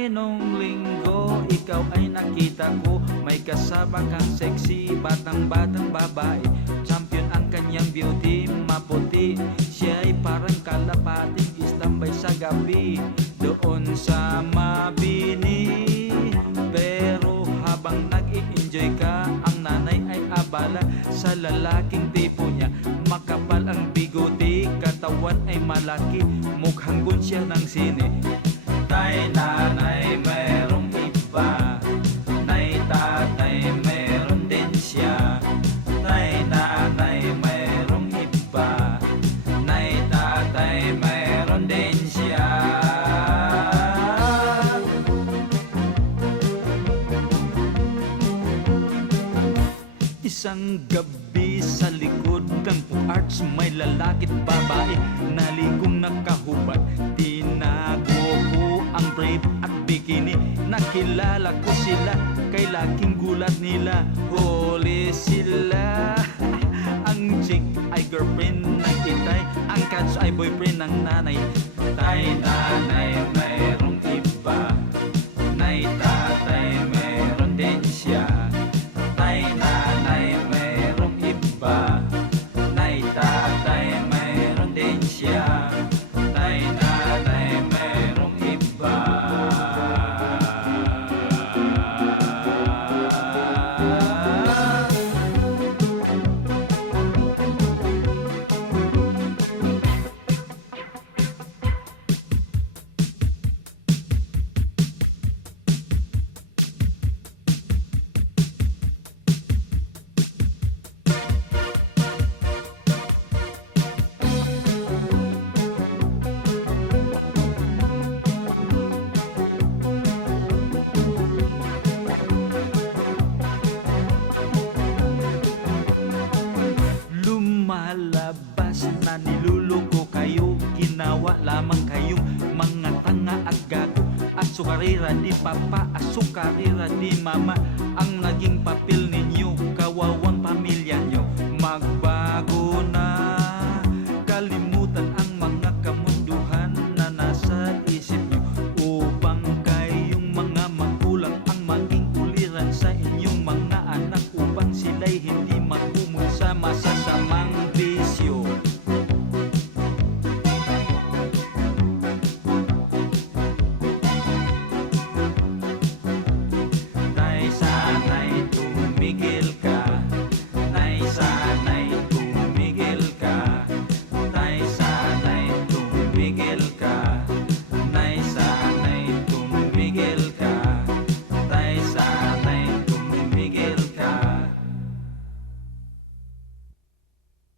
ay nung linggo, ikaw ay nakita ko. May kasama kang sexy, batang-batang babae. Champion ang kanyang beauty, maputi. Siya ay parang kalapating istambay sa gabi doon sa Mabini. Pero habang nag-i-enjoy ka, ang nanay ay abala sa lalaking tipo niya. Makapal ang bigote, katawan ay malaki, mukhang gunsya ng sine. Tay nanay mayroong iba, nay tatay mayroon din siya. Tay nanay mayroong iba, nay tatay mayroon din siya. Isang gabi sa likod ng arts, may lalaki't babae naligong nakahubad. Tinago ko ang brief at bikini, nakilala ko sila kay laking gulat nila. Huli sila. Ang chick ay girlfriend ng itay, ang cats ay boyfriend ng nanay. Tay nanay mayroong iba, nay tatay mayroon din siya. Tay nanay mayroong iba, nay tatay mayroon din siya. Tay nanay mayroong iba. Lumalabas na niluluko kayo, ginawa lamang kayong mga tanga at gago. Asukarira di papa, asukarira di mama, ang naging papel ninyo, kawawang pamilya nyo. Magbago na, kalimutan ang mga kamunduhan na nasa isip nyo, upang kayong mga magulang ang maging uliran sa inyong mga anak, upang sila'y hindi magumul sa masa.